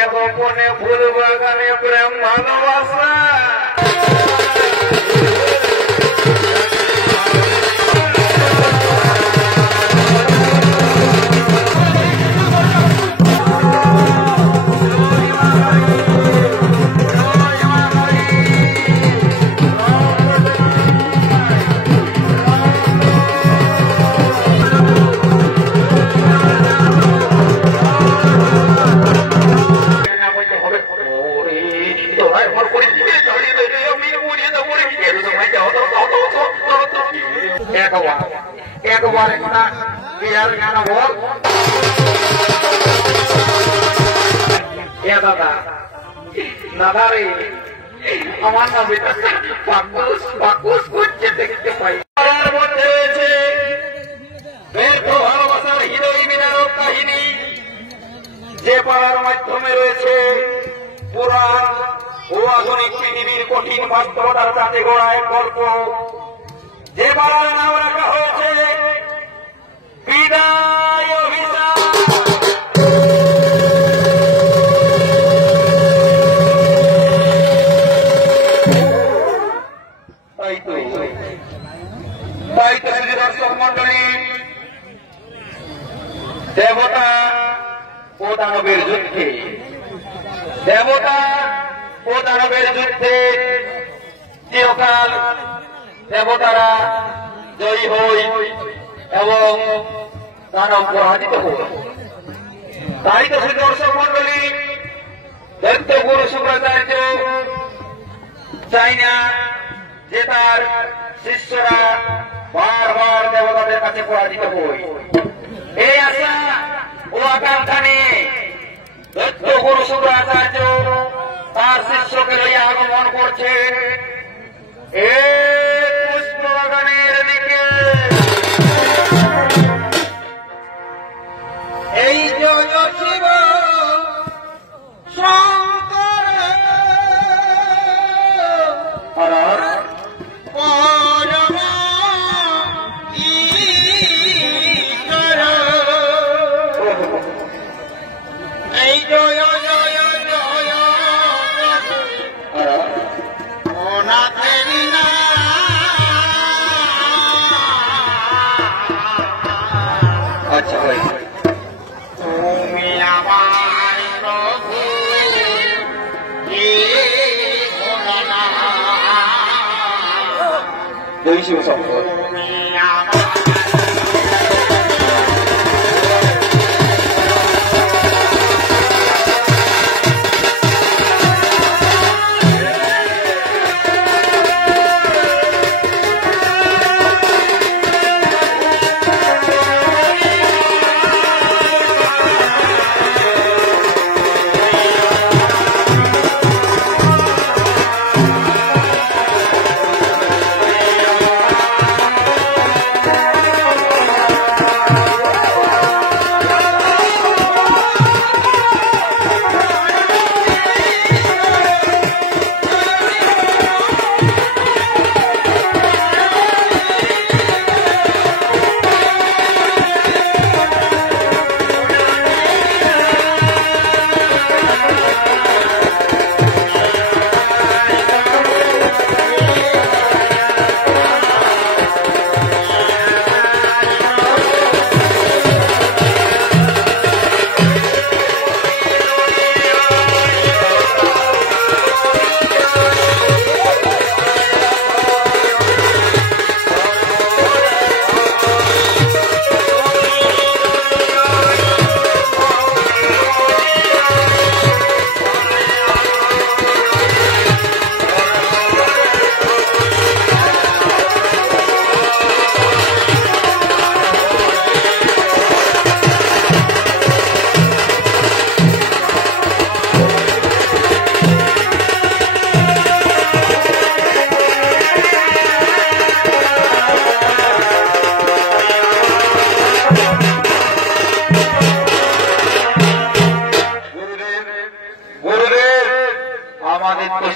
গোপনে গোপনে ফুল বাগানে প্রেম ভালোবাসা একবারে না বিয়ার গান বল দাদা দাদা রে আমার না বেটা পাকুস পাকুস করছে দেখতে পাই মধ্যে রয়েছে ব্যর্থ ভালোবাসার হৃদয় বিনারক কাহিনী যে পাড়ার মাধ্যমে রয়েছে পুরাণ ও আধুনিক পৃথিবীর কঠিন বাস্তবতার সাথে গড়া এক গল্প যে পাড়ার নাম রাখা হয়েছে বিদায় অভিযান। তাই তো দর্শক মন্ডলী দেবতা ও দানবের যুদ্ধে দেবতা ও দানবের যুদ্ধে চিরকাল দেবতারা জয়ী হই এবং দানব পরাজিত হই। তাই তো সে দর্শক মন্ডলী দৈত্য গুরু শুক্রাচার্য চাই না যে তার শিষ্যরা বারবার দেবতাদের কাছে পরাজিত হই। এই আশা ও আকাঙ্ক্ষা নিয়ে দৈত্য গুরু শুক্রাচার্য তার শিষ্যকে লইয়া আগমন করছে পুষ্প বাগানের দিকে। এই জয় শিব শঙ্কর পরম ঈশ্বর এই জয় জয় জয় অনাথেরি না আচ্ছা ভাই তুমি আমার প্রভু জয় শিব শঙ্কর তুমি আমার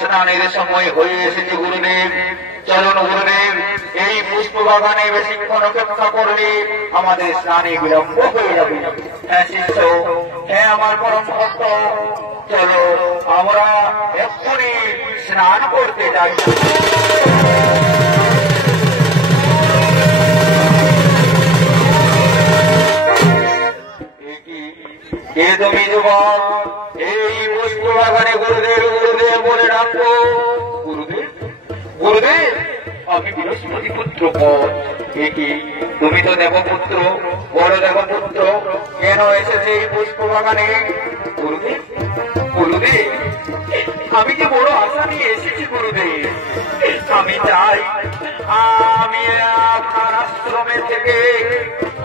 স্নানের সময় হয়ে এসেছে গুরুদেব। চলুন গুরুদেব, এই পুষ্প বাগানে বেশিক্ষণ অপেক্ষা করলে আমাদের স্নানে বিলম্ব হয়ে যাবে। হ্যাঁ শিষ্য, হ্যাঁ আমার পরম ভক্ত, চলো আমরা এক্ষুনি স্নান করতে যাই। কে তুমি যুবক? এই পুষ্প বাগানে গুরুদেব গুরুদেব বলে ডাকবো। গুরুদেব গুরুদেব, আমি বৃহস্পতি পুত্র পদ। কি তুমি তো দেবপুত্র, বড় দেবপুত্র, কেন এসেছে এই পুষ্প বাগানে? গুরুদেব গুরুদেব, আমি যে বড় আশা নিয়ে এসেছি গুরুদেব। আমি চাই আমি আপনার আশ্রমে থেকে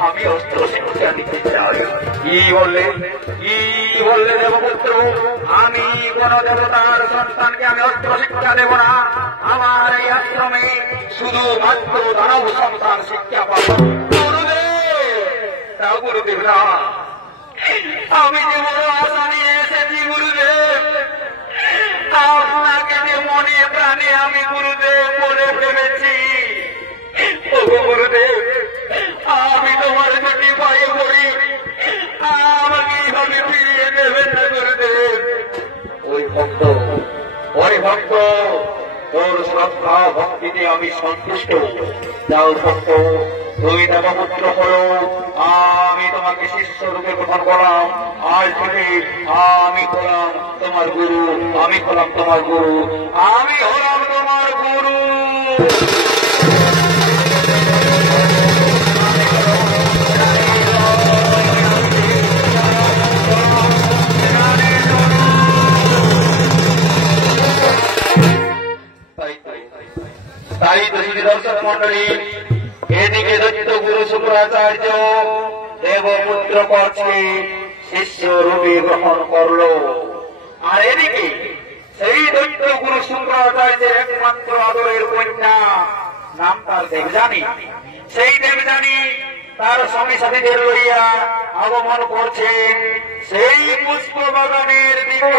আমি অস্ত্র শিক্ষা দিতে চাই। কি বললে দেবপুত্র? আমি কোন দেবতার সন্তানকে আমি অস্ত্র শিক্ষা দেব না। আমার এই আশ্রমে শুধুমাত্র দানব সন্তান শিক্ষা পাবো। গুরুদেব না, আমি যে বড় আশা নিয়ে এসেছি গুরুদেব, আপনাকে যে মনে প্রাণে আমি গুরুদেব বলে ভেবেছি। গুরুদেব, আমি তোমার দুটি পায়ে পড়ি, আমাকে এইভাবে ফিরিয়ে দেবেন না গুরুদেব। ওই ভক্ত তোর শ্রদ্ধা ভক্তিতে আমি সন্তুষ্ট। যাও ভক্ত, তুমি দেবপুত্র হলো, আমি তোমাকে শিষ্য রূপে গ্রহণ করলাম। আজ থেকে আমি হলাম তোমার গুরু, আমি হলাম তোমার গুরু, আমি হলাম তোমার গুরু। তাই দৃষ্টি দর্শক মন্ডলী, এদিকে দৈত্য গুরু শুক্রাচার্য দেবপুত্র পক্ষে শিষ্য রূপে গ্রহণ করল, আর এদিকে সেই দৈত্য গুরু শুক্রাচার্যের একমাত্র আদরের কন্যা, নাম তার দেবযানী, সেই দেবযানী তার স্বামী সাথীদের লইয়া আগমন করছেন সেই পুষ্প বাগানের দিকে।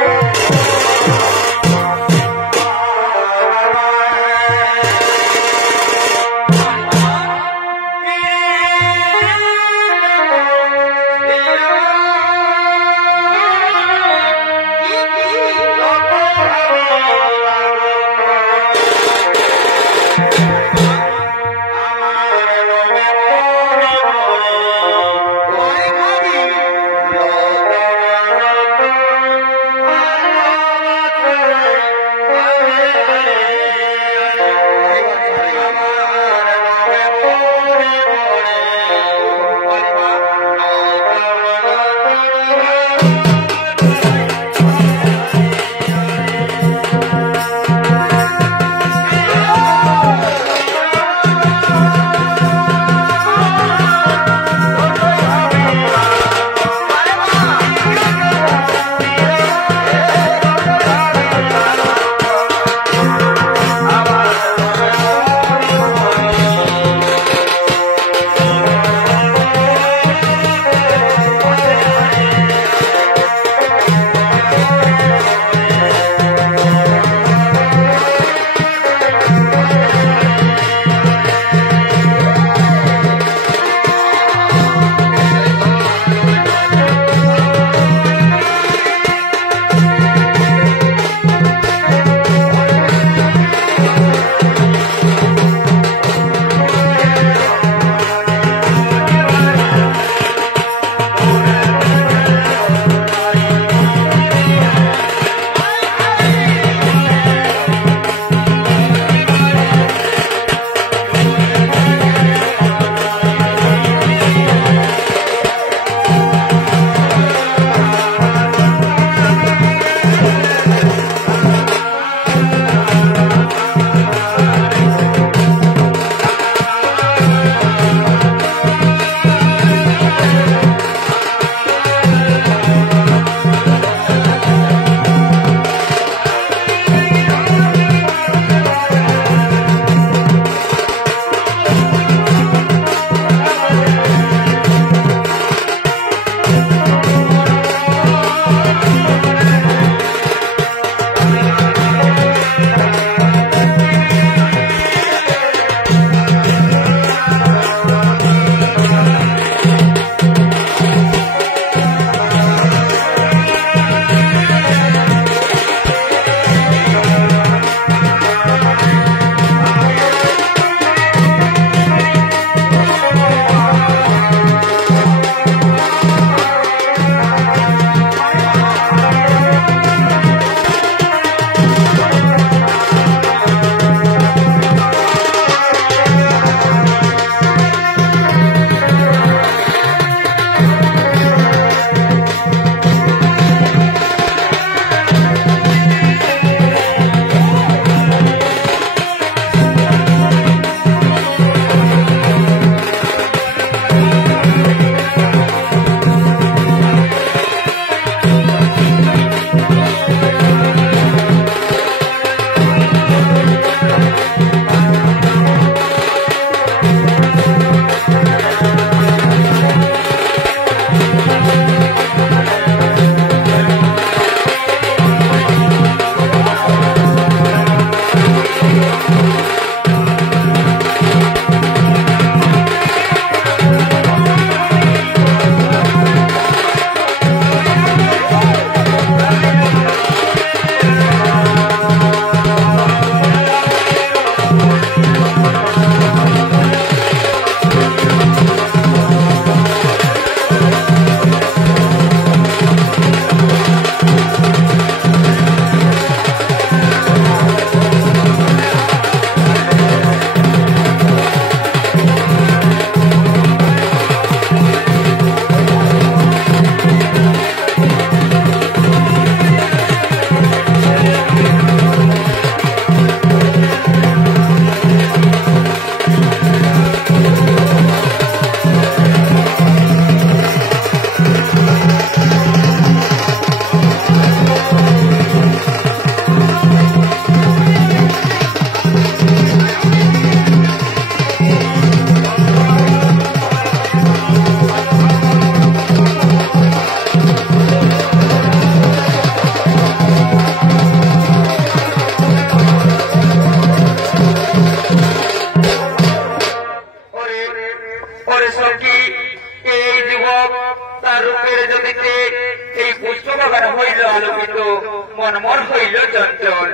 মনমর হইল চঞ্চল।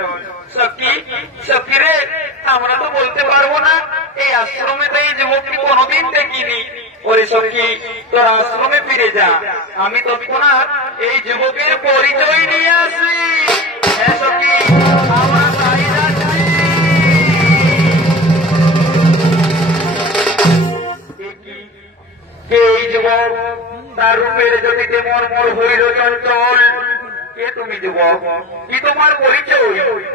সখী সখী রে, আমরা তো বলতে পারবো না এই আশ্রমে তো এই যুবককে কোনোদিন দেখিনি। ওরে সখী, তোর আশ্রমে ফিরে যা, আমি তৎক্ষণাৎ এই যুবকের পরিচয় নিয়ে আসি। হ্যাঁ সখী, আমরা তাই যাচ্ছি। কে এই যুবক? তার রূপের জ্যোতিতে মর্মর হইল চঞ্চল। কে তুমি যুবক? কি তোমার পরিচয়?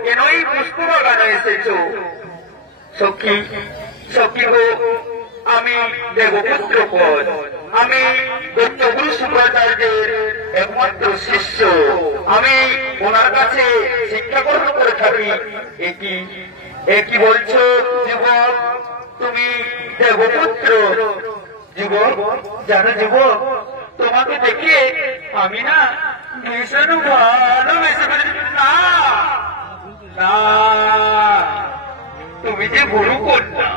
কেন এই পুষ্প বাগানে এসেছো? সখী সখী গো, আমি দেবপুত্র পদ, আমি দত্তগুরু শুক্রাচার্যের একমাত্র শিষ্য। আমি ওনার কাছে শিক্ষা গ্রহণ করে থাকি। একই বলছো যুবক, তুমি দেবপুত্র? যুবক জানো যুবক, তোমাকে দেখে আমি না ভীষণ ভালোবেসে ফেলেছি। না না, তুমি যে গুরু কন্যা,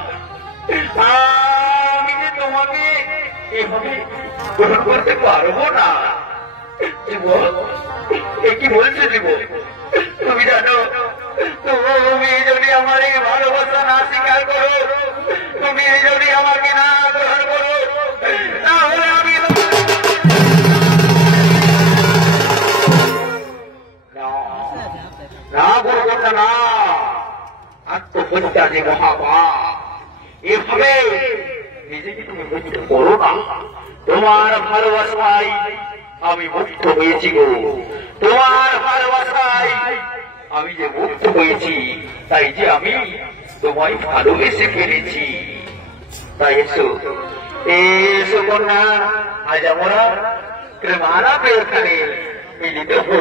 আমি যে তোমাকে এভাবে গ্রহণ করতে পারবো না। যুবক কি বলছো যুবক? তুমি জানো, তুমি যদি আমার এই ভালোবাসা না স্বীকার করো, তুমি যদি আমাকে না গ্রহণ করো, তাহলে আমি না করবো না। আত্মহত্যা যে মহাপাপ, এভাবে নিজেকে তুমি হত্যা করো না। তোমার ভালোবাসায় আমি মুক্ত হয়েছি গো, তোমার ভালোবাসায় আমি যে মুক্ত হয়েছি, তাই যে আমি তোমায় ভালোবেসে ফেলেছি। তাই এসো এসো কন্যা, আজ আমরা প্রেমালাপে এখানে মিলিত হই।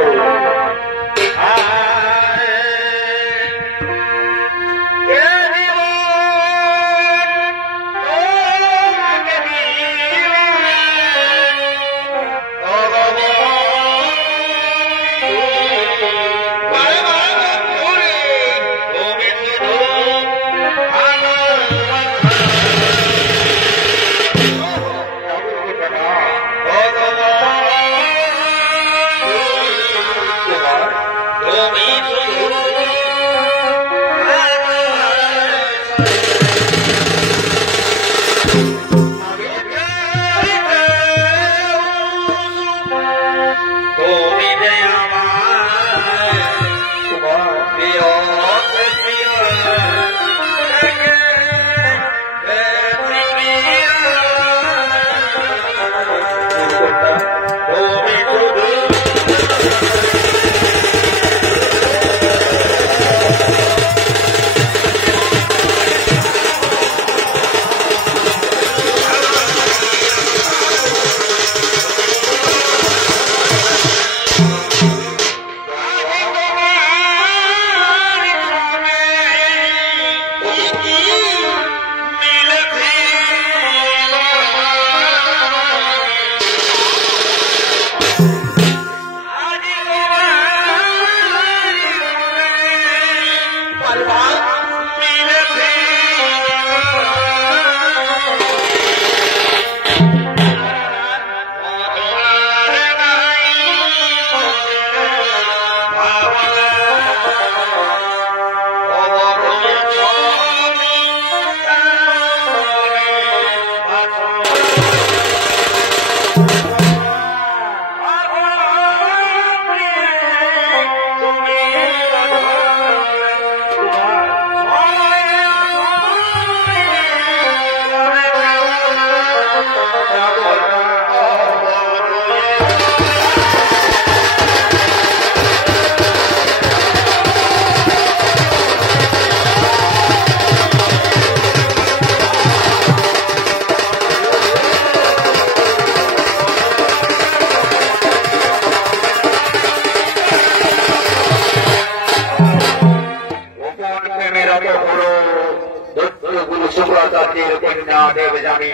শুক্রাচার্যের কন্যা দেবযানী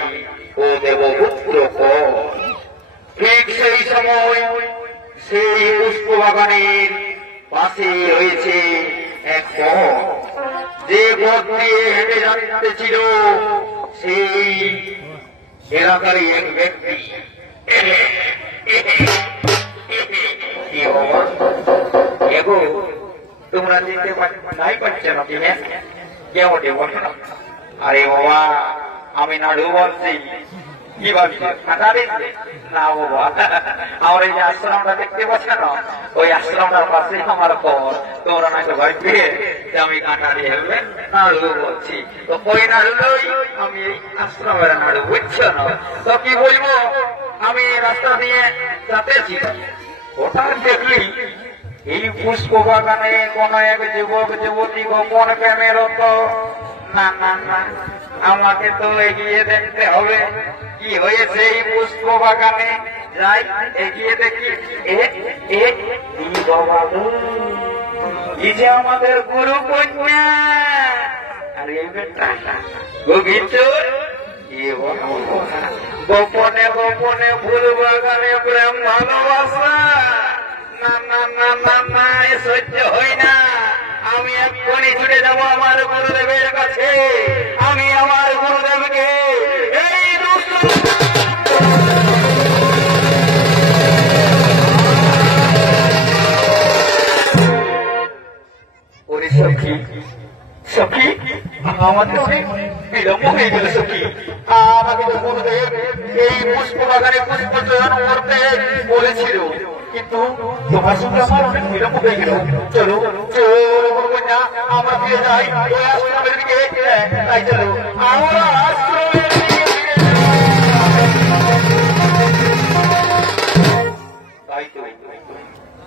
ও দেবপুত্র পদ। ঠিক সেই সময় সেই পুষ্প বাগানের পাশে রয়েছে এক পথ, যে পথ দিয়ে হেঁটে যাচ্ছিল সেই এলাকারই এক ব্যক্তি। কি বাবা এগো তোমরা দিতে নাই পারছো না তুমি কেমন বলো না আরে বাবা আমি নাড়ু বলছি কি ভাবছি কাঁটারে না বাবা আমার এই যে আশ্রমটা দেখতে পাচ্ছ না ওই আশ্রমটার পাশে আমার ঘর তোমরা নাকি ভাববে যে আমি কাঁটারে হেলবে নাড়ু বলছি তো ওই নাড়ু আমি এই আশ্রমের নাড়ু বুঝছো না তো কি বলবো আমি রাস্তা দিয়ে যাতেছি হঠাৎ দেখলি এই পুষ্প বাগানে কোন এক যুবক যুবতী গোপন প্রেমের তো না না না আমাকে তো এগিয়ে দেখতে হবে কি হয়েছে এই পুষ্প বাগানে যাই এগিয়ে দেখি এই যে আমাদের গুরু কন্যা আরে গোপনে গোপনে ফুল বাগানে প্রেম ভালোবাসা না না না না না এ সহ্য হয় না আমি এক্ষুনি ছুটে যাবো আমার গুরুদেবের কাছে আমি আমার গুরুদেবকে এই সখী সখী আমাদের অনেক বিলম্ব হয়ে গেল সখী আমাকে তো গুরুদেব এই পুষ্প বাগানে পুষ্প চয়ন করতে বলেছিল কিন্তু তোমার সঙ্গে আমার অনেক বিলম্ব হয়ে গেল চলো কন্যা আমরা ফিরে যাই ওই আশ্রমের দিকে তাই চলো আমরা আশ্রমের দিকে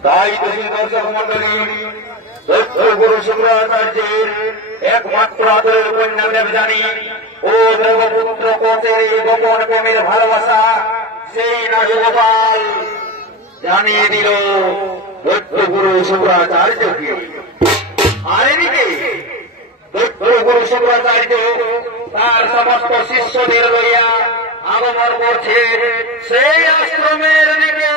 তাই তো দর্শক মন্ডলী গুরু শুক্রাচার্যের একমাত্র আদরের কন্যা দেবযানী ও দেবপুত্র কোচের এই গোপন প্রেমের ভালোবাসা সেই নাগোপাল জানিয়ে দিল গুরু শুক্রাচার্যকে আর এদিকে গুরু শুক্রাচার্য তার সমস্ত শিষ্যদের লইয়া আগমন করছে সেই আশ্রমের দিকে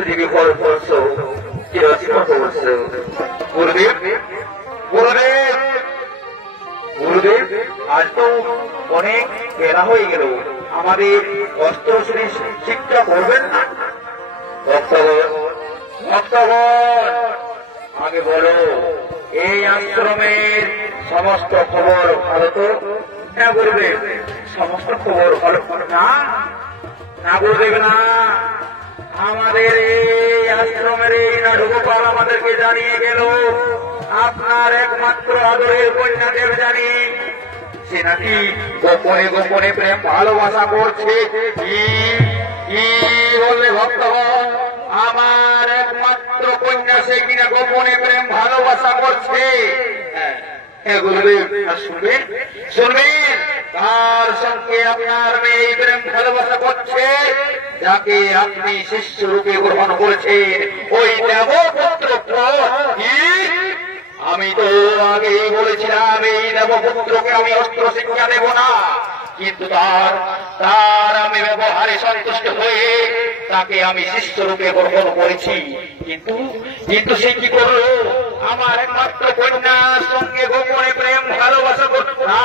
থেকে ফল করছো চিরস্পট করছো গুরুদেব গুরুদেব গুরুদেব আজ তো অনেক বেলা হয়ে গেল আমাদের অস্ত্র শিক্ষা করবেন না ভক্তগণ আগে বলো এই আশ্রমের সমস্ত খবর ভালো তো না গুরুদেব সমস্ত খবর ভালো না না গুরুদেব না আমাদের এই আশ্রমের এই নাটুগোপাল আমাদেরকে জানিয়ে গেল আপনার একমাত্র আদরের কন্যাদেব জানি সে নাকি গোপনে গোপনে প্রেম ভালোবাসা করছে কি বললে ভক্তগণ আমার একমাত্র কন্যা সে কিনা গোপনে প্রেম ভালোবাসা করছে শুনবেন শুনবেন তার সঙ্গে আপনার মেয়ে প্রেম ভালোবাসা করছে যাকে আপনি শিষ্য রূপে গ্রহণ করেছেন ওই দেবপুত্র আমি তো আগেই বলেছিলাম এই দেবপুত্রকে আমি অস্ত্র শিক্ষা দেব না কিন্তু তার আমি ব্যবহারে সন্তুষ্ট হয়ে তাকে আমি শিষ্য রূপে গ্রহণ করেছি কিন্তু সে কি করলো আমার একমাত্র কন্যার সঙ্গে গোপনে প্রেম ভালোবাসা করত না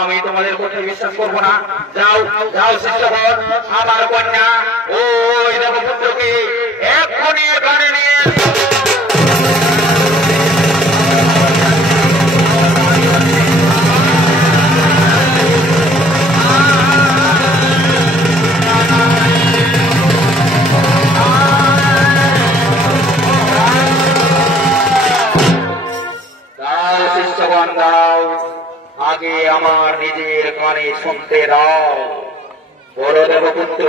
আমি তোমাদের কথা বিশ্বাস করবো না যাও যাও শিষ্যগণ আমার কন্যা ওই দেবপুত্রকে এক্ষুনি এখানে নিয়ে আগে আমার নিজের কানে শুনতে দাও বলো দেবপুত্র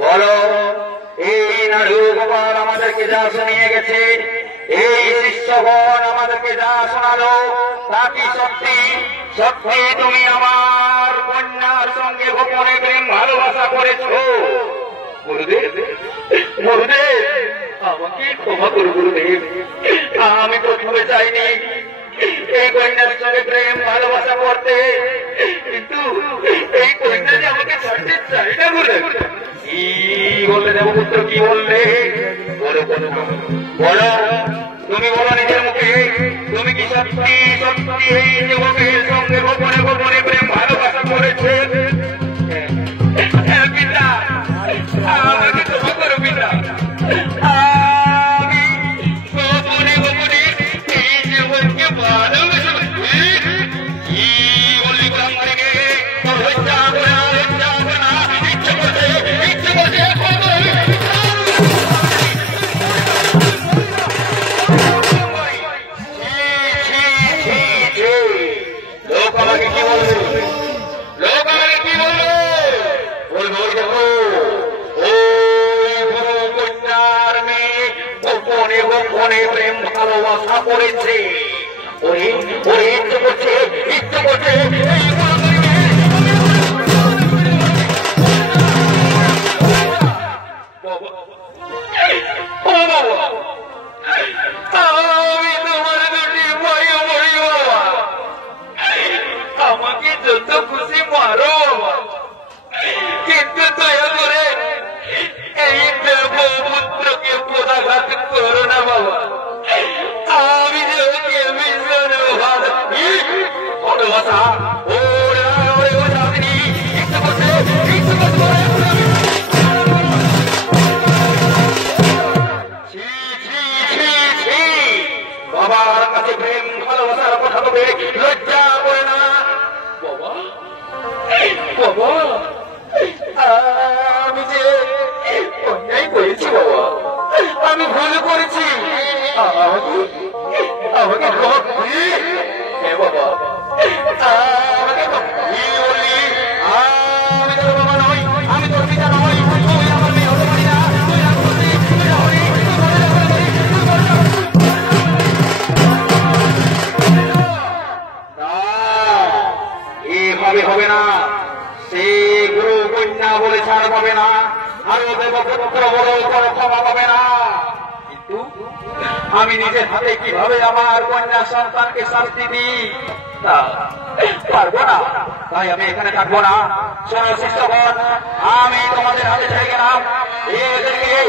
বলো এই নাটুগোপাল আমাদেরকে যা শুনিয়ে গেছে এই শিষ্যগণ আমাদেরকে যা শোনালো তা কি সত্যি সত্যি তুমি আমার কন্যার সঙ্গে গোপনে প্রেম ভালোবাসা করেছ গুরুদেব গুরুদেব আমাকে ক্ষমা করো গুরুদেব আমি প্রথমে চাইনি এই কন্যার সঙ্গে প্রেম ভালোবাসা করতে কিন্তু এই কন্যা যে আমাকে ছাড়তে চাই না বলে কি বললে দেবপুত্র কি বললে বলো বলো তুমি বলো নিজের মুখে তুমি কি সত্যি সত্যি এই যুবকের সঙ্গে গোপনে গোপনে প্রেম ভালোবাসা করেছে পিতা আমাকে ক্ষমা করো পিতা প্রেম ভালোবাসা করেছে ওরে ইচ্ছে করছে আমি তোমার দুটি ভাই বলি বাবা আমাকে যত খুশি মারো কিন্তু দয়া করে এই দেবপুত্রকে পদাঘাত করো না বাবা আমি ভালোবাসা বাবার কাছে প্রেম ভালোবাসার কথা বলে লজ্জা করে না বাবা বাবা আমি যে অন্যায় করেছি বাবা আমি ভুল করেছি আমাকে ক্ষমা করি বাবা আমাকে বলি আমি তোর বাবা নই আমি তোর পিতা নই তুই আমার মেয়ে হতে পারি না এভাবে হবে না সে গুরু কন্যা বলে ছাড় পাবে না আরো দেবপুত্র বড় কোনো ক্ষমা পাবে না কিন্তু আমি নিজের হাতে কিভাবে আমার কন্যা সন্তানকে শাস্তি দিই পারবো না তাই আমি এখানে থাকবো না শোনো শিষ্যগণ আমি তোমাদের হাতে ছেড়ে গেলাম এদেরকে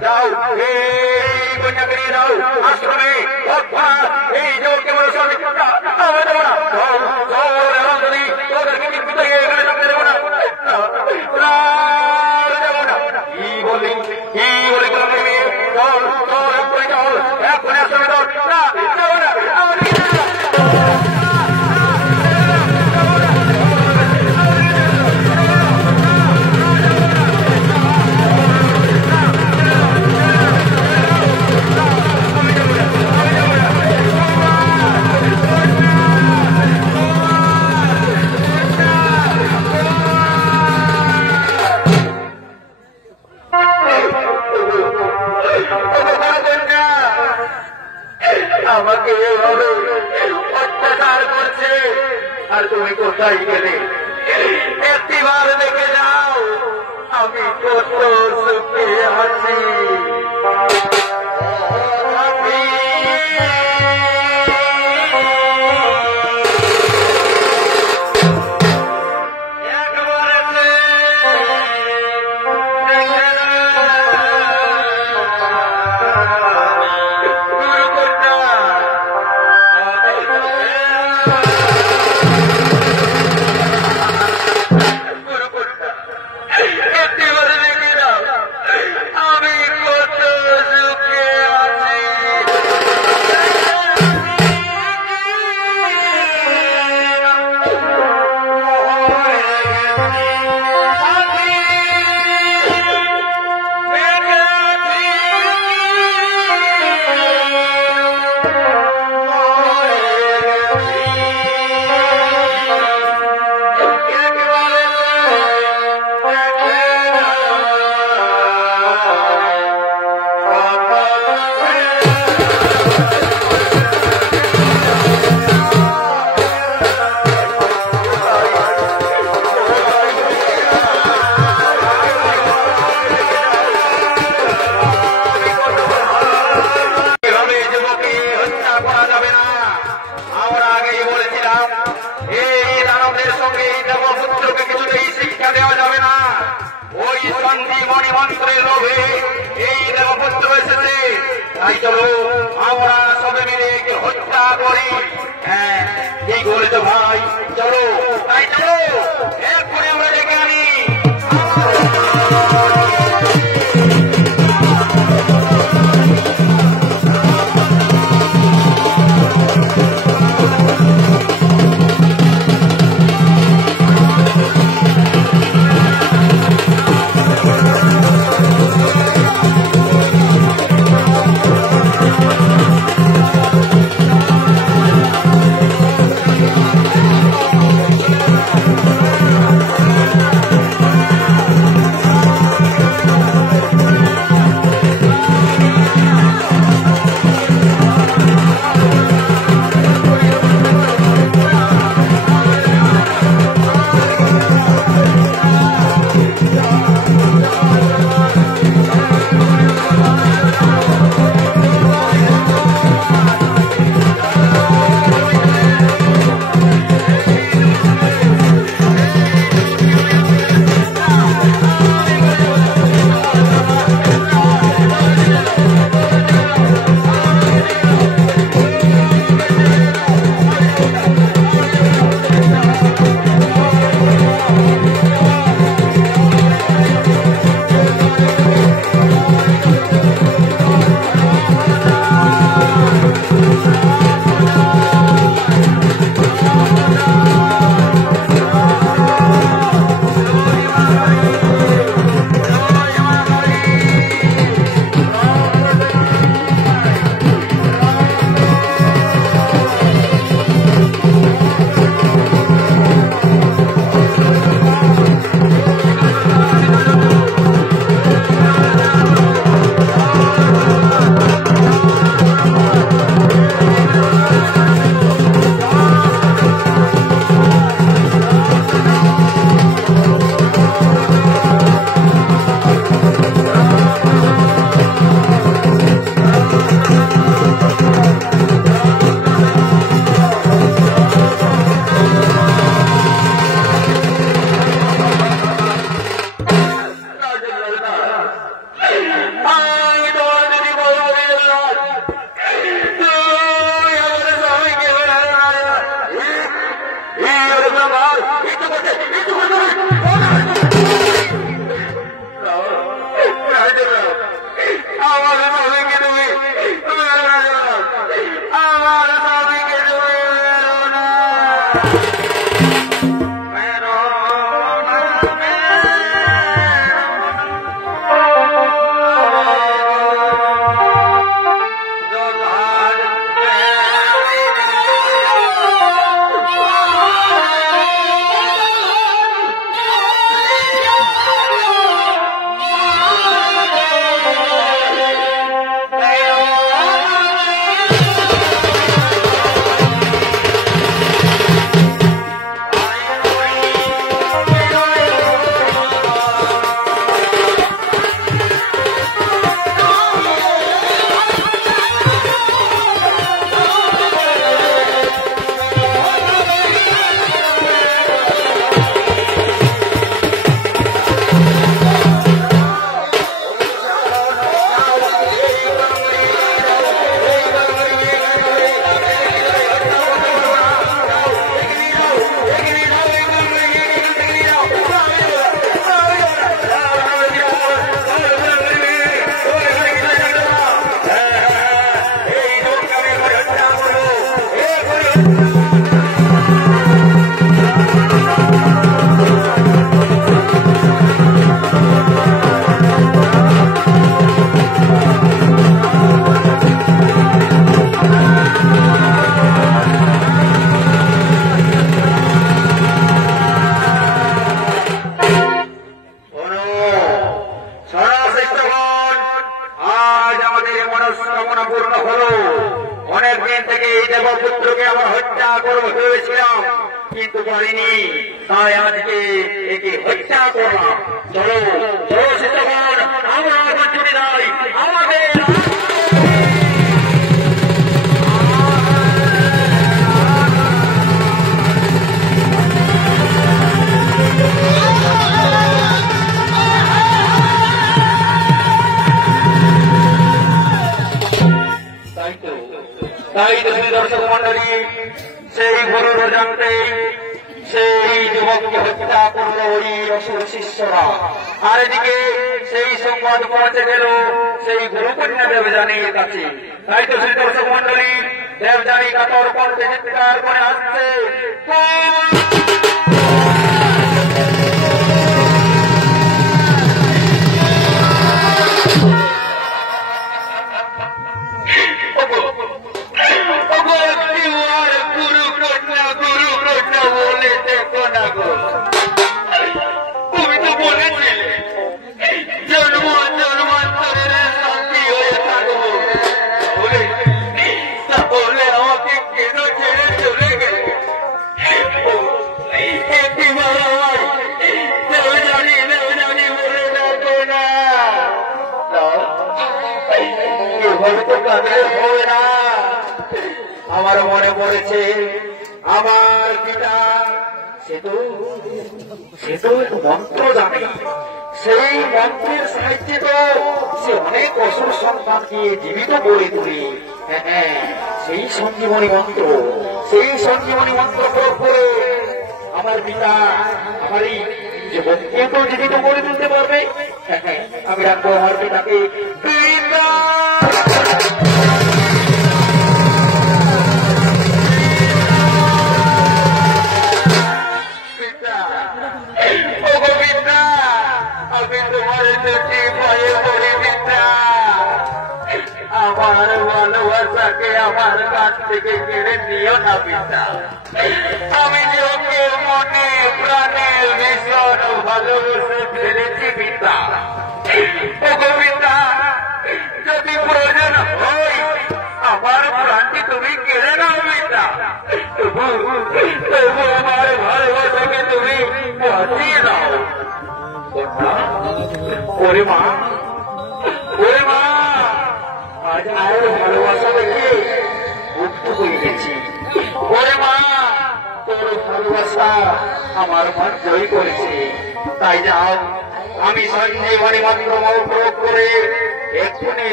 যাও এই কন্যাকে নিয়ে যাও আশ্রমে এই জোরকে বলে যদি তোদেরকে বিদ্যুৎ এখানে থাকতে দেবো না কি বলি চল চল এক্ষুনি চল এক্ষুনি আশ্রমে চল না যাবো না আমাকে এভাবে অত্যাচার করছে আর তুমি কোথায় গেলে একটিবার দেখে যাও আমি কত সুখে আছি তাই চলো আমরা সবে মিলে হত্যা করি হ্যাঁ এই বলেছো ভাই চলো তাই চলো এরপরে আমরা ডেকে আনি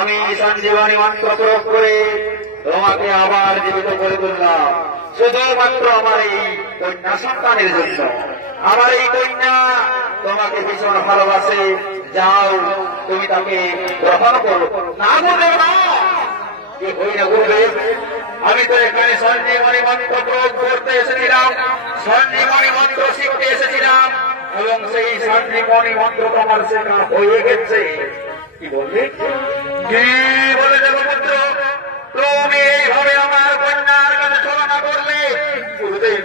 আমি সঞ্জীবনী মন্ত্র প্রয়োগ করে তোমাকে আবার জীবিত করে তুললাম শুধুমাত্র আমার এই কন্যা সন্তানের জন্য। আমার এই কন্যা তোমাকে ভীষণ ভালোবাসে, যাও তুমি তাকে গ্রহণ করো। না গুরুদেব না, কি হই না গুরুদেব, আমি তো এখানে সঞ্জীবনী মন্ত্র প্রয়োগ করতে এসেছিলাম, সঞ্জীবনী মন্ত্র শিখতে এসেছিলাম, এবং সেই সঞ্জীবনী মন্ত্র তোমার শেখা হয়ে গেছে। কি বললে? কি বলে দেবপুত্র, তুমি এইভাবে আমার কন্যার কাছে ছলনা করলে? গুরুদেব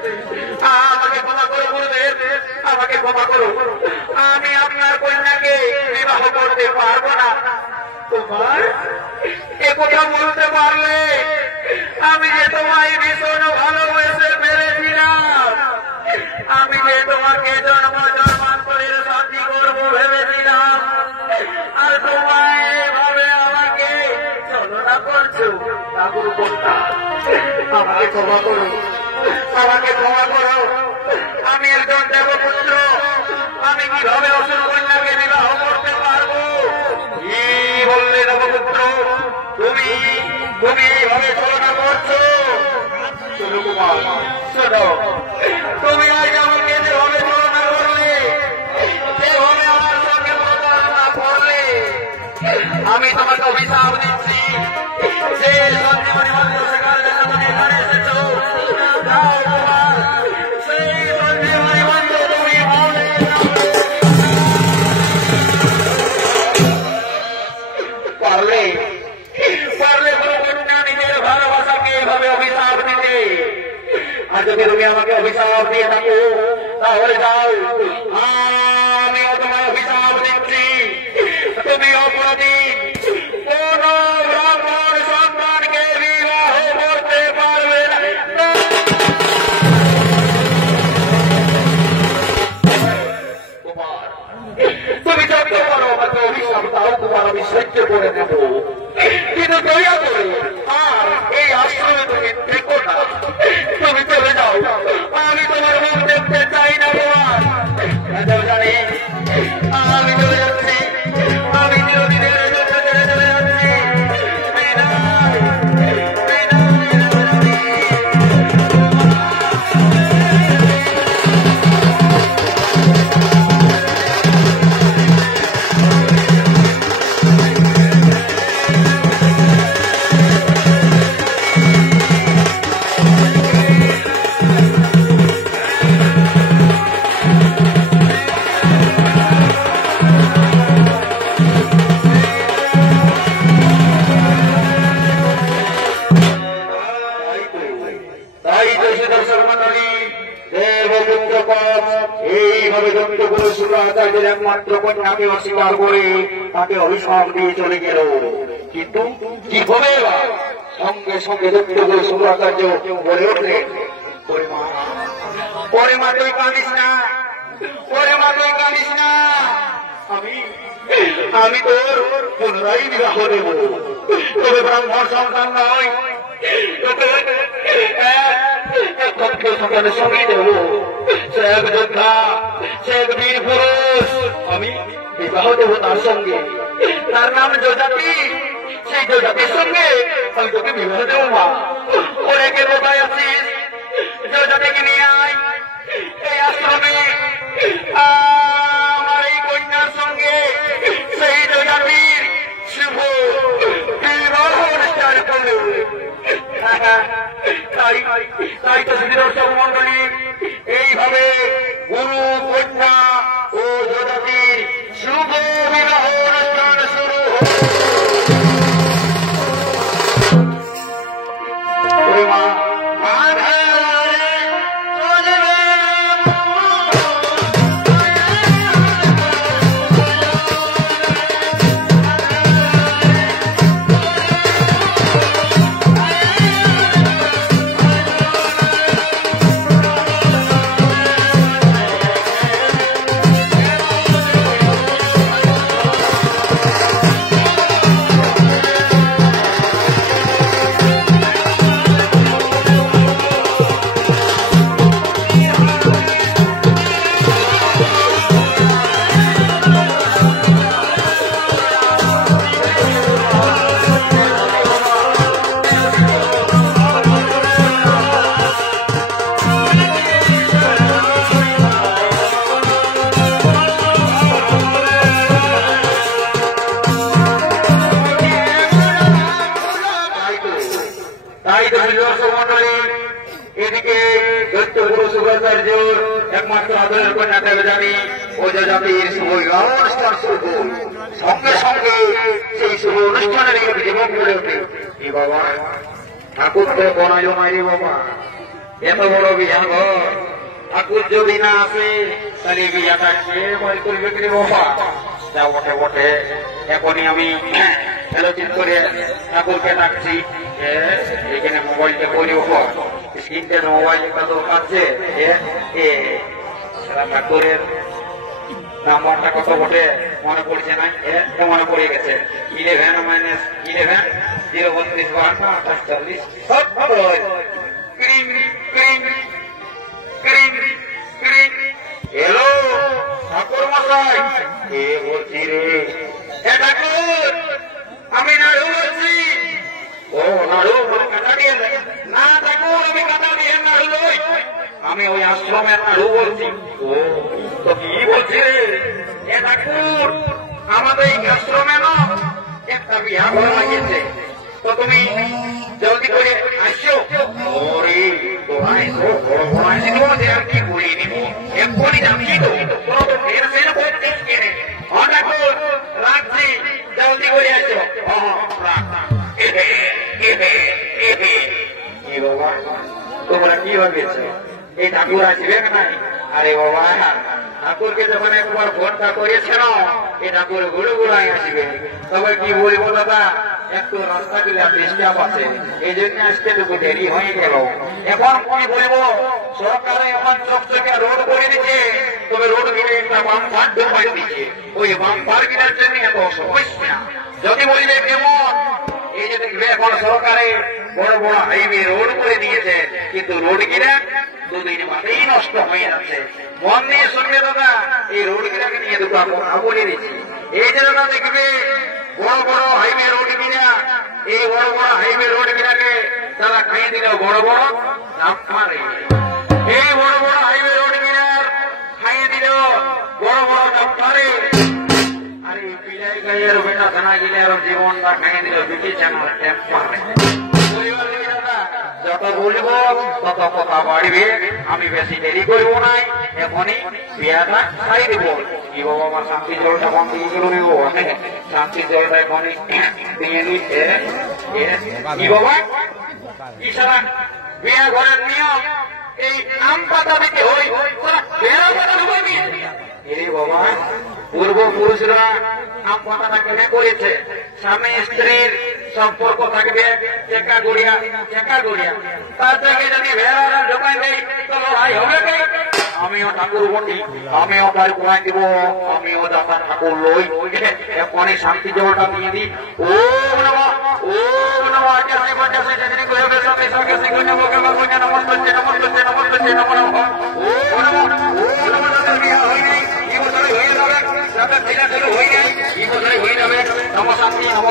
আমাকে ক্ষমা করো, গুরুদেব আমাকে ক্ষমা করো, আমি আপনার কন্যাকে বিবাহ করতে পারবো না। তোমার এ কথা বলতে পারলে আমি যে তোমায় ভীষণ ভালোবেসে ফেলেছিলাম, আমি যে তোমাকে জন্ম জন্মান্তরের শান্তি করবো ভেবেছিলাম, আর তোমায় এভাবে আমাকে ছলনা করছো। ঠাকুর কন্যা আমাকে ক্ষমা করো, আমাকে ক্ষমা করো, আমি একজন দেবপুত্র, আমি কিভাবে অসুর কন্যাকে বিবাহ করতে পারবো? কি বললে দেবপুত্র, তুমি এইভাবে ছলনা করছো? শোনো কুমার, শোনো, তুমি আজ আমাকে যেভাবে ছলনা করলে, যেভাবে আমার সঙ্গে প্রতারণা করলে, আমি তোমাকে অভিশাপ দিচ্ছি, যে সঞ্জীবনী মন্ত্র শেখার জন্য তুমি এখানে এসেছো, যাও কুমার, সেই সঞ্জীবনী মন্ত্র তুমি বলে পারলে কোনো কন্যা নিজের ভালোবাসাকে এভাবে অভিশাপ দিতে। আর যদি তুমি আমাকে অভিশাপ দিয়ে থাকো, তাহলে যাও, আমিও তোমায় অভিশাপ দিচ্ছি, তুমি অপরাধী, কোন ব্রাহ্মণ সন্তানকে বিবাহ করতে পারবে না। তুমি যত করো আমাকে অভিশাপ দাও, তোমার আমি সহ্য করে নেব, কিন্তু দয়া করে আর এই আশ্রমে তুমি থেকো না, তুমি চলে যাও, আমি তোমার মুখ দেখতে চাই না। তোমার জানি আমি চলে যাচ্ছি, আমি চিরদিনের জন্য চলে যাচ্ছি। এইভাবে দন্তগুলো শুক্রাচার্যের একমাত্র কন্যাকে অস্বীকার করে তাকে অভিশাপ দিয়ে চলে গেল। কিন্তু কি হবে? সঙ্গে সঙ্গে দন্তগুলো শুক্রাচার্য বলে উঠলেন, পরে মা তুই কাঁদিস না, পরে মা তুই কাঁদিস না, আমি তোর পুনরায় বিবাহ দেব, তবে ব্রাহ্মণ সন্তান নয়, সন্তানের সঙ্গে দেব, সে এক যোদ্ধা, সে এক বীর পুরুষ, আমি বিবাহ দেব তার সঙ্গে, তার নাম যজাতি, সেই যজাতির সঙ্গে আমি তোকে বিবাহ দেব। মা ওরে কে কোথায় আছিস? যজাতিকে নিয়ে আয় এই আশ্রমে, আমার এই কন্যার সঙ্গে সেই যজাতির শুভ বিবাহ অনুষ্ঠান করল। তাই তো দর্শক মন্ডলী, এইভাবে গুরু কন্যা ও যজাতির শুভ বিবাহ অনুষ্ঠান শুরু। তার জোর একমাত্র আদরের কন্যা দেবে জানি ও যে জাতির শুভ অনুষ্ঠান শুরু সঙ্গে সঙ্গে সেই শুভ অনুষ্ঠানের জীবন গড়ে ওঠে। কি বাবা ঠাকুর তো বনায় নাই রে বাবা, এত বড় বিয়া ঘর ঠাকুর যদি না আসে তাহলে বিয়াটা কে বই করবে রে বাবা। যা বটে বটে এখনই আমি আলোচনা করে ঠাকুরকে ডাকছি, এখানে মোবাইলটা করি ওপর স্ক্রিনটা মোবাইলটা তো কাটছে। ঠাকুরের নাম্বারটা কত বটে মনে পড়ছে না, মনে পড়ে গেছে 11-11-032-52 হ্যালো ঠাকুর মশাই, কে বলছি রে? ঠাকুর আমি নাড়ু বলছি। ও নাড়ু কাটা দিয়ে না ঠাকুর, আমি কাটা দিয়ে নাড়ু নই, আমি ওই আশ্রমের নাড়ু বলছি। ও তো কি বলছি রে? ঠাকুর আমাদের এই আশ্রমে না একটা বিয়া ঘর লাগিয়েছে, তো তুমি জলদি করে আসছো। ওরে তোমায় তো আর কি বলি নিব এক্ষুনি জানিয়ে দেবো, ঠাকুর রাখছি, জলদি করে আসছো। তোমরা কি ভাবিয়েছ এই ঠাকুর আসবে না? আরে বাবা ঠাকুরকে যখন একবার ফোনটা করেছে না এই ঠাকুর ঘুরে ঘুরাই আসবে। তবে কি বলবো দাদা, একটু রাস্তা গেলে ডিস্টার্ব আছে, এই জন্য আসতে তো দেরি হয়ে গেল। এখন কি বলবো, সরকারে এমন চকচকে রোড করে দিচ্ছে, তবে রোড গিলে একটা বাম পার ঢোকাই দিচ্ছে, ওই বাম পার গিলার জন্য এত সমস্যা। যদি বলবে কেমন, এই যে দেখবে এখন সরকারে বড় বড় হাইওয়ে রোড করে দিয়েছে, কিন্তু রোড গিলা দুদিন বাদেই নষ্ট হয়ে যাচ্ছে। মন দিয়ে শুনবে দাদা, এই রোড গিলাকে নিয়ে দুটো বলে দিচ্ছি। এই যে দাদা দেখবে বড় বড় হাইওয়ে রোড গিলা, এই বড় বড় হাইওয়ে রোড গিলাকে তারা খাইয়ে দিল বড় বড় দাম মারে। এই বড় বড় হাইওয়ে রোড গিলার খাইয়ে দিল বড় বড় দাম মারে। আরে পিলাই গাইয়ের বেটা থানা গিলার জীবনটা খাইয়ে দিল দুটি চ্যানেল ট্যাপ মারে। যত বলবো তত কথা বাড়বে, আমি বেশি দেরি করব নাই, এখনই বিয়াটা খাই দেব। কি বাবা আমার শান্তি জলটা বন্ধ দিয়ে গেল রে, শান্তি জলটা এখনই দিয়ে দিচ্ছে। কি বাবা কি সারা বিয়া ঘরের নিয়ম, এই আম পাতা দিতে হই বেড়া পাতা ঢুকাবি। এরে বাবা পূর্বপুরুষরা আম পাতাটা কেনে করেছে, স্বামী স্ত্রীর সম্পর্ক থাকবে চেকা গড়িয়া তার থেকে যদি ভেড়ারা ঢোকাই দেয় তো লড়াই হবে। আমিও ঠাকুর বটি, আমিও তার কোয়াই দিব, আমিও দাদা ঠাকুর লই। এখনই শান্তি জলটা দিয়ে দিই। ও নমঃ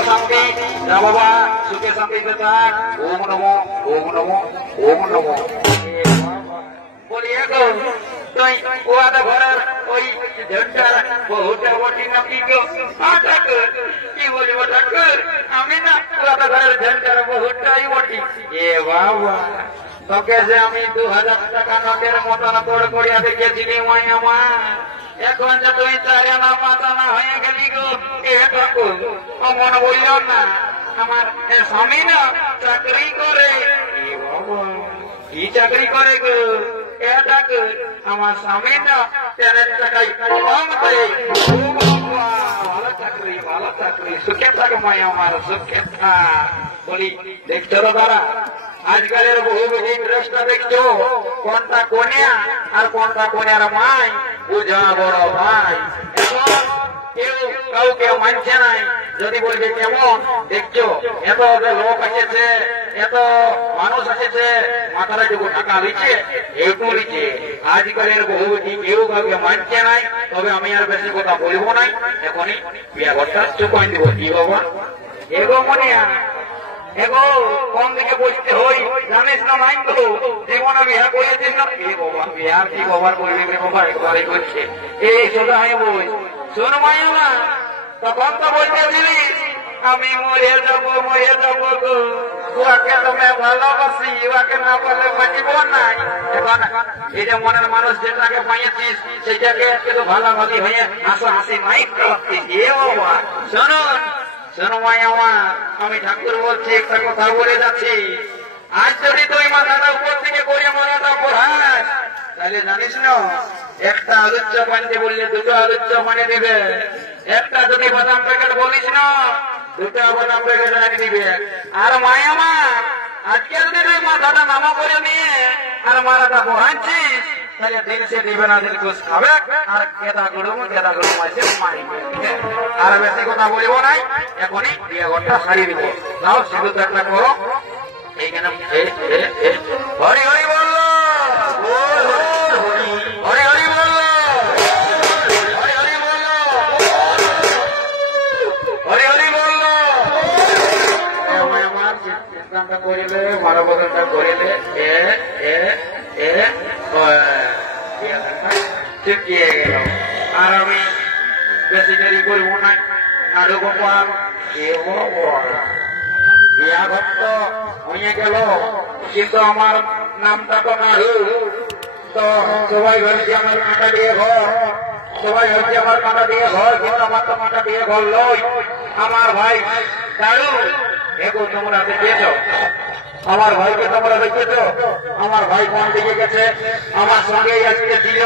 শান্তি বাবা সুখে শান্তি ওম নমঃ ওম নমঃ ওম নমঃ। বলি এখন তুই ওয়াদা ঘরের ওই ঝন্ডার বহুটা বটি নাকি ঠাকুর কি বলবো ঠাকুর, আমি না ওয়াদা ঘরের ঝন্ডার বহুটাই বটি। এ বাবা তোকে যে আমি 2000 টাকা নোটের মতন তোড় করিয়া দেখেছিলি মাই আমার, এখন যে তুই 4 আনা 5 আনা হয়ে গেলি গো। এ ঠাকুর অমন বলল না, আমার স্বামী না চাকরি করে। কি চাকরি করে গো? এ ঠাকুর আমার স্বামী না 3 টাকায় কম করে। ভালো চাকরি সুখে থাকো মাই আমার, সুখে থাক। বলি দেখছো দাদা আজকালের বহু বেশি ড্রেসটা দেখছো, কোনটা কন্যা আর কোনটা কন্যার মাই বুঝা বড় ভাই। এখন কেউ কাউকে মানছে নাই, যদি বলবে কেমন দেখছো, এত লোক এসেছে, এত মানুষ এসেছে, মাথাটা যুগ ঢাকা দিচ্ছে একটু দিচ্ছে। আজকালের বহু কেউ কাউকে মানছে নাই, তবে আমি আর বেশি কথা বলবো নাই, এখনই বিয়া ঘরটা চুপাই দিব। কি বাবা এগো মনিয়া এগো কোন দিকে বসতে হই জানিস না মাইন তো, জীবনে বিয়া করেছিস না? বিহার কি খবর করবি রে বাবা, একবারই করছে। এই সোজা হয়ে বই শোন মাইয়া, তখন তো বলতেছিলি আমি মরে যাবো গো, ওকে তুমি ভালোবাসি, ওকে না বলে মানিব নাই। এখন এই যে মনের মানুষ যেটাকে পাইয়েছিস সেটাকে একটু ভালোভালি হয়ে হাসো হাসি মাইক করছিস। এ বাবা শুনুন, শোনো ভাই আমার, আমি ঠাকুর বলছি একটা কথা বলে যাচ্ছি। আজ যদি তুই মাথাটা উপর থেকে করে মাথাটা পড়াস তাহলে জানিস না একটা আলুর চপ আনতে বললে দুটো আলুর চপ আনে দিবে। একটা যদি বাদাম প্যাকেট বলিস না দুটো বাদাম প্যাকেট আনে দিবে। আর মায় আমার আজকে যদি তুই মাথাটা নামা করে নিয়ে আর মাথাটা পড়াচ্ছিস তাহলে দিন সে দিবে না, দিন ঘুষ খাবে আর কেদা গরম আছে মারিবে। আর বেশি কথা বলবো নাই, এখনই বিয়ে ঘরটা সারিয়ে দিব। তাও শুধু একটা করো এইখানে হরি হরি বলল, হরি হরি বলল, হরি হরি বলল, হরি হরি বলল। আমার চিন্তাটা করিলে মারা বদলটা করিলে চিকিয়ে গেল। আর আমি বেশি দেরি করব না। নাড়ু গোপাল বিয়া ঘর তো হয়ে গেল, কিন্তু আমার নামটা তো নাড়ু। তো সবাই ভাবছি আমার কাঁটা দিয়ে ঘর, সবাই ভাবছি আমার কাঁটা দিয়ে ঘর, কিন্তু আমার তো কাঁটা দিয়ে ঘর লই। আমার ভাই নাড়ু এখন তোমরা দেখেছ, আমার ভাইকে তোমরা দেখেছ? আমার ভাই কোন দিকে গেছে? আমার সঙ্গে আজকে ছিল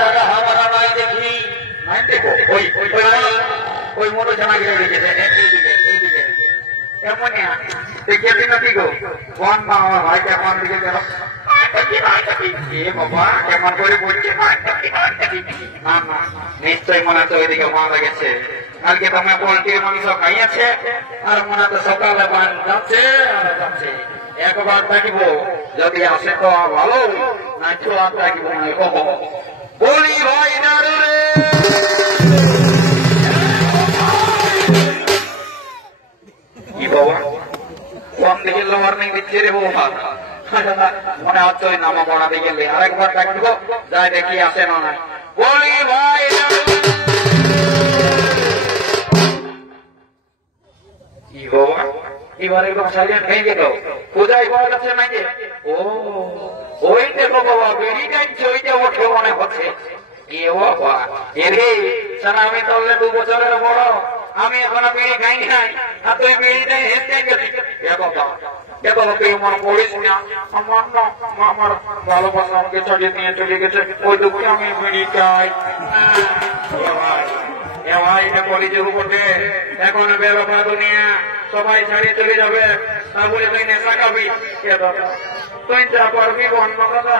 দাদা হামারা নাই দেখি নাই দেখো ওই মোটর জানা গিয়ে গেছে এইদিকে এমন দেখেছি না কি গো কোন মা আমার ভাইটা কোন দিকে গেল? বাবা কেমন করে বলছে না না নিশ্চয়ই মনে তো ওইদিকে মারা গেছে। কালকে তোমার পোল্ট্রির মাংস খাইয়াছে আর মনে তো সকালে যাচ্ছে আর যাচ্ছে। একবার থাকিব, যদি আসে তো ভালো, না ছোড়া থাকিব বলি ভাই নাড়ু রে। কি বাবা কোন দিকে ওয়ার্নিং দিচ্ছে রে বাবা? মনে হচ্ছে ওই নামা পড়াতে গেলে আরেকবার ডাকবো, যাই দেখি আসে না না। বলি ভাই কি বাবা এবার একদম সাইলেন্ট হয়ে গেল। পূজায় পাওয়া যাচ্ছে নাকি? ও ওই দেখো বাবা বেরিয়ে যাচ্ছে, ওইটা ওঠে মনে হচ্ছে। আমি তাহলে 2 বছরের বড়, আমি এখনো বিড়ি খাই নাই আর তুই বিড়িটা হেঁটে গেলি। দেখো কেউ মনে করিস না, আমার না আমার ভালোবাসা আমাকে ছাড়িয়ে নিয়ে চলে গেছে, ওই দুঃখে আমি বিড়ি খাই। ভাই কলেজের উপরে এখন বেরোবা দুনিয়া, সবাই ছাড়িয়ে চলে যাবে। তারপরে তুই নেশা খাবি, তুই যা করবি অন্য কথা,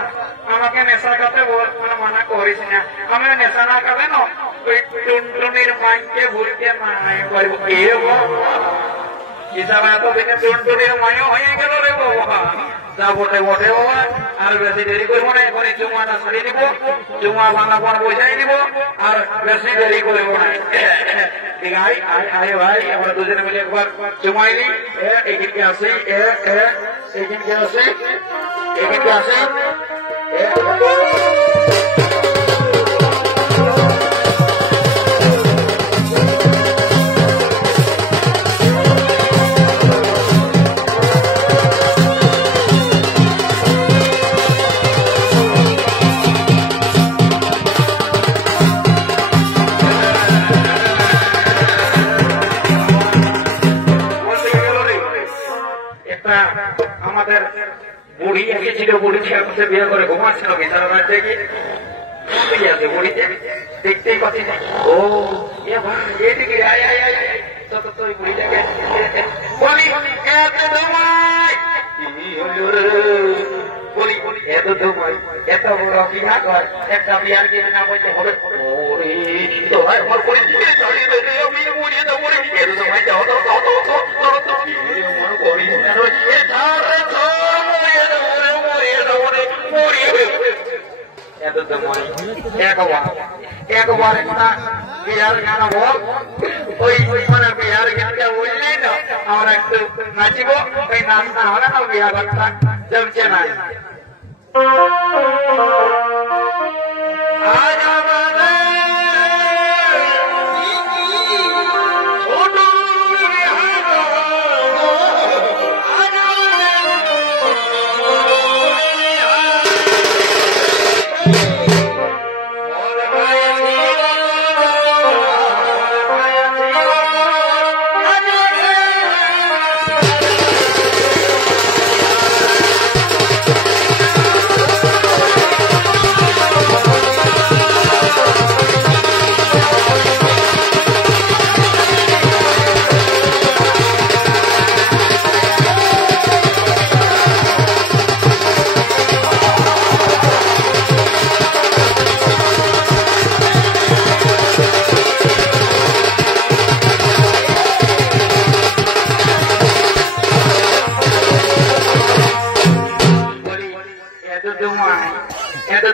আমাকে নেশা খাতে মানে মানা করিস না। আমি নেশা না খাবে না ওই টুনটুনির মাইকে ভুলতে নাই করবো। হিসাবে এতদিনে টুনটুনির মাইও হয়ে গেল রে বাবা। যা বটে বটে বাবা, আর বেশি দেরি করবো না। এখন চুমাটা ছাড়িয়ে দিব, চুমা ভাঙা পর বসাই দিব, আর বেশি দেরি করবো না। ঠিক আছে আয় ভাই আমরা দুজনে মিলে একবার চুমাই দিই। এইখানকে আসি, এইখানকে আসি, এইখানকে আসি। আমাদের বুড়ি এসেছিল, বুড়ি ছেলে বিয়ে করে ঘুমাচ্ছিল বিছানা রাত থেকে আছে বুড়িতে দেখতেই পাচ্ছি না। ও এদিকে বুড়িটাকে বলি বলি এত তোমায় এত বড় বিয়া কর, একটা বিয়ার কিনে না বলতে হবে। একবার একটা বিয়ার গান বল, ওই মানে বিয়ার গানটা বললেই না আমরা একটু নাচিব। ওই নাচ না হলে না বিয়া ঘরটা জমছে না।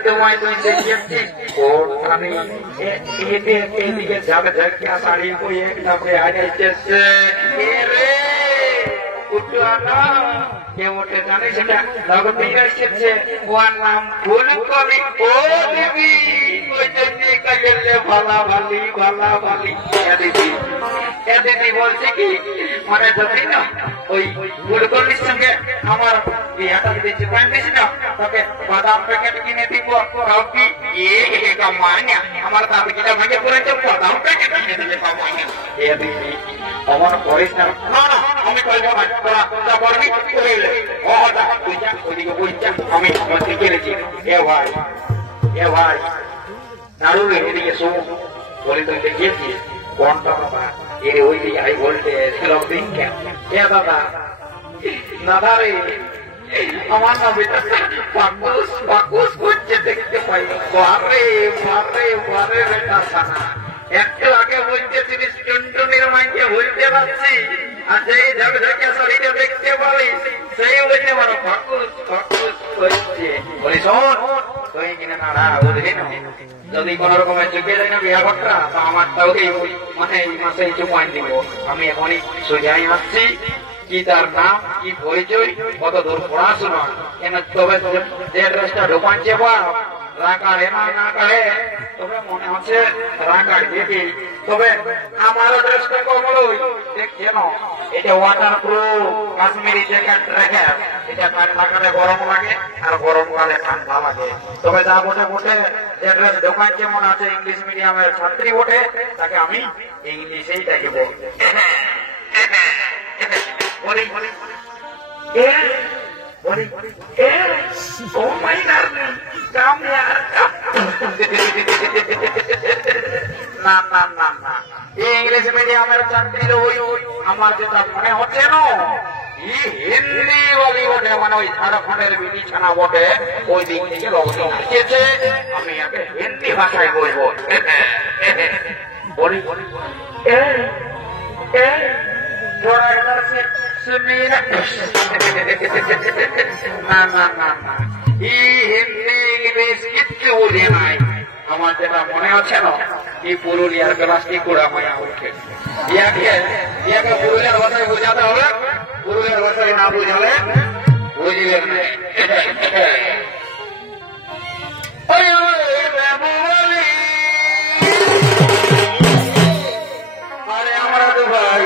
তোমায় তুই দেখিয়েছি কোনখানি এদিকে যাবে ঝাঁকিয়া শাড়ি বই একটা আগাইতেছে রে উঠুয়ানা কে ওঠে জানিস না জগতেই এসেছে ওর নাম ফুলকবি ও দেবী ওই জন্য কাজলে ভালা ভালি দিদি বলছে কি মানে যদি না ওই ফুলকবির সঙ্গে আমার বিয়াটা দিতে পারিস না তোকে বাদাম প্যাকেট কিনে দিব কবি এ কামাইনা আমার দাবি কিনা ভাঙে পড়েছে বাদাম প্যাকেট কিনে দিলে কামাইনা এ দিদি অমন করিস না আমি কই যাবো তোরা যা করবি করে লে ও হটা তুই যা ওইদিকে বই যা আমি ঠিক রেখেছি এ ভাই নাড়ু এদিকে শো বলে তুই দেখিয়েছি কোনটা বাবা এর ওই দিকে হাই ভোল্টেজ লবিং ক্যাপ এ বাবা দাদা রে আমার না বেটা পাকুস করছে দেখতে পাই বারে বেটা সানা একটু আগে বলছে তিনি টুনটুনির মাইকে বলতে পারছি আর যেই ঝকঝকে শরীরে দেখতে পারি সেই বলছে আমার পাকুস করছে বলি শোন তুই কিনা নাড়া বুঝলি না যদি কোন রকমের চুকে যায় না বিয়া ঘটটা তো আমার তাকে মানে এই মাসে চুপাই দিব আমি এখনই সোজাই আসছি কি তার নাম কি পরিচয় কত দূর পড়াশোনা কেন তবে যে ড্রেসটা ঢোকাচ্ছে বা রাখাড়ে না কাড়ে তবে মনে হচ্ছে রাখাড় দেখি তবে আমার ড্রেসটা কমলই কেন এটা ওয়াটার প্রুফ কাশ্মীরি জ্যাকেট রেখে এটা লাগালে গরম লাগে আর গরমকালে ঠান্ডা লাগে তবে যা বটে যে ড্রেস ঢোকাচ্ছে মনে হচ্ছে ইংলিশ মিডিয়ামের ছাত্রী বটে তাকে আমি ইংলিশেই ডাকি বলি oh my darling, come here. না ইংলিশ মিডিয়ামের ছাত্রীর ওই আমার যেটা মনে হচ্ছে না হিন্দি বলি বটে মানে ওই ঝাড়খণ্ডের বিছানা বটে ওই দিক থেকে লগ্ন আসিয়েছে আমি আগে হিন্দি ভাষায় বলবো বলি थोड़ा इधर से सुनिए ना হিন্দি ইংলিশ কিচ্ছু বলি নাই আমার যেটা মনে হচ্ছে না এই পুরুলিয়ার প্লাস্টিক কুড়া মায়া উঠে ইয়াকে পুরুলিয়ার ভাষায় বোঝাতে হবে পুরুলিয়ার ভাষায় না বুঝালে বুঝলেন আরে আমরা তো ভাই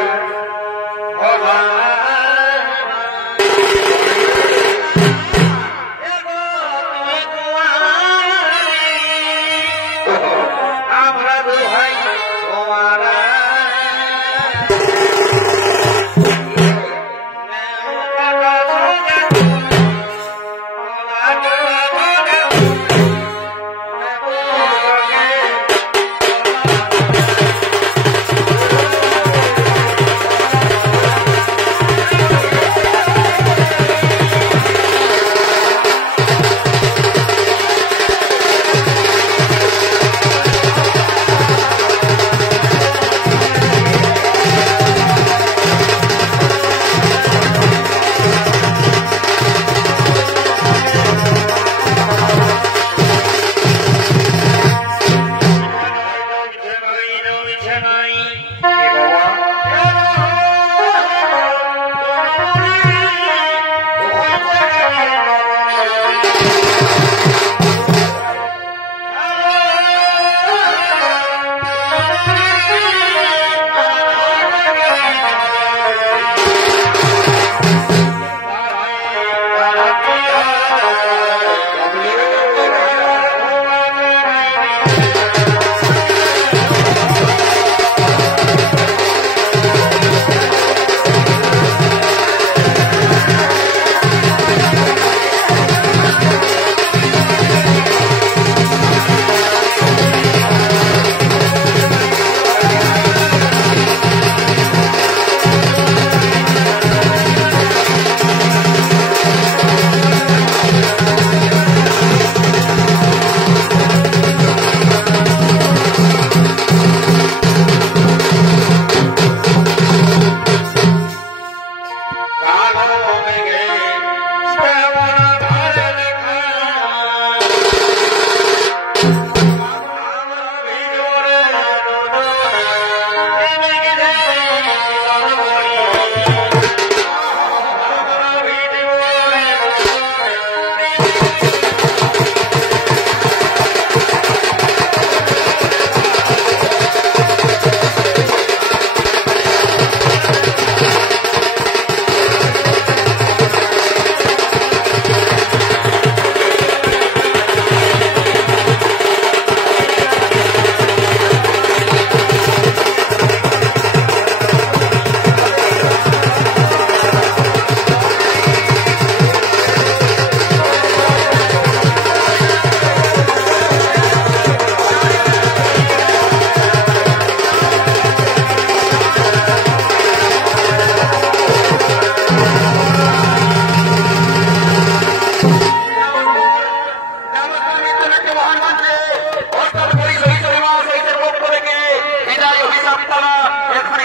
তারা এখানে